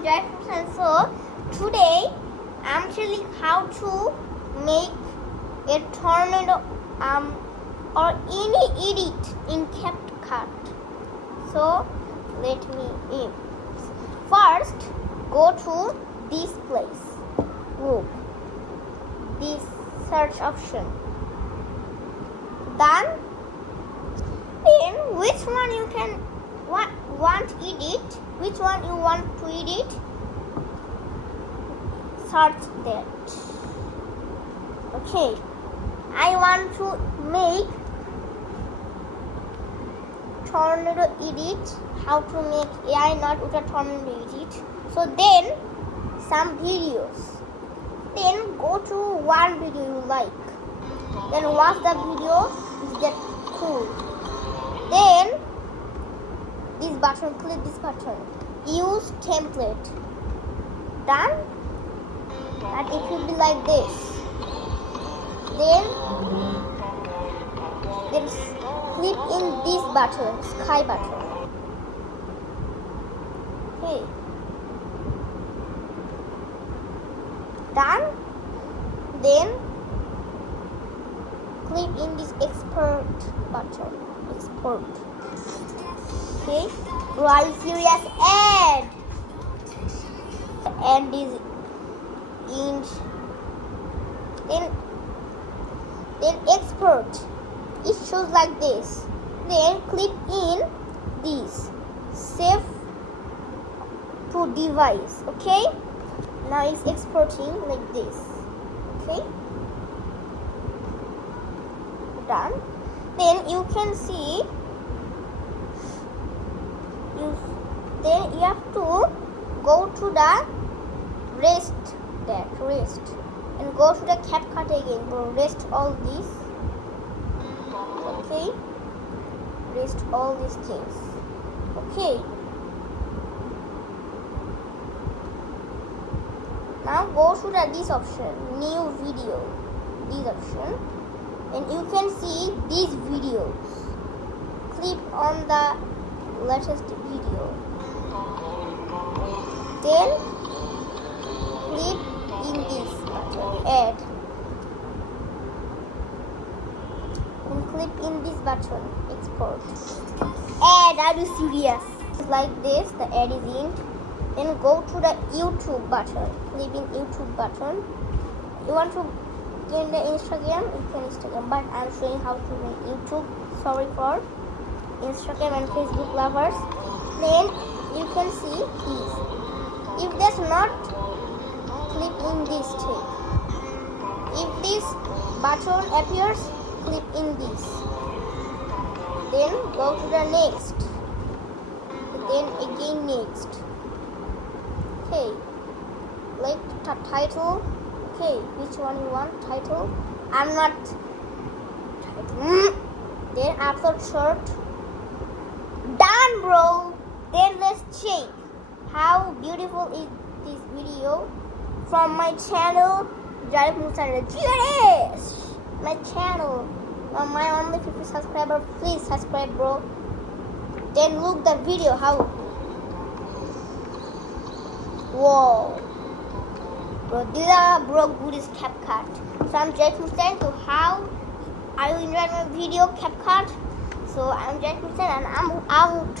I'm Zareef Mursalin. So today I'm telling how to make a tornado or any edit in CapCut. So let me in. First go to this place. Look, this search option. Then which one you can want edit, which one you want to edit, search that. Okay, I want to make tornado edit, how to make AI not with a tornado edit. So then some videos, then go to one video you like, then watch the video. Is that cool? Then this button, click this button, use template. Done. And it will be like this. Then click in this button, sky button. Okay. Done. Then click in this export button. Export. Okay. Right, serious add. And is in. Then export. It shows like this. Then click in this. Save to device. Okay. Now it's exporting like this. Okay. Done. Then you can see. Then you have to go to the rest, and go to the CapCut again. Go rest all these. Okay, rest all these things. Okay. Now go to this option, new video. This option, and you can see these videos. Click on the latest video. Then click in this button, add. And click in this button, export. Add, are you serious? Like this, the add is in. Then go to the YouTube button. Click in YouTube button. You want to get the Instagram? You can Instagram, but I'm showing how to make YouTube. Sorry for Instagram and Facebook lovers. Then you can see this. If that's not, click in this thing. If this button appears, click in this. Then go to the next. Then again next. Okay. Like the title. Okay, which one you want? Title. I'm not title. Then after short. Done, bro. Then let's check how beautiful is this video from my channel, Zareef Mursalin. Yes, my channel. My only 50 subscribers. Please subscribe, bro. Then look the video how. Whoa, bro. These are good is CapCut. So I'm Zareef Mursalin. So how are you enjoying my video CapCut? So I'm Zareef Mursalin and I'm out.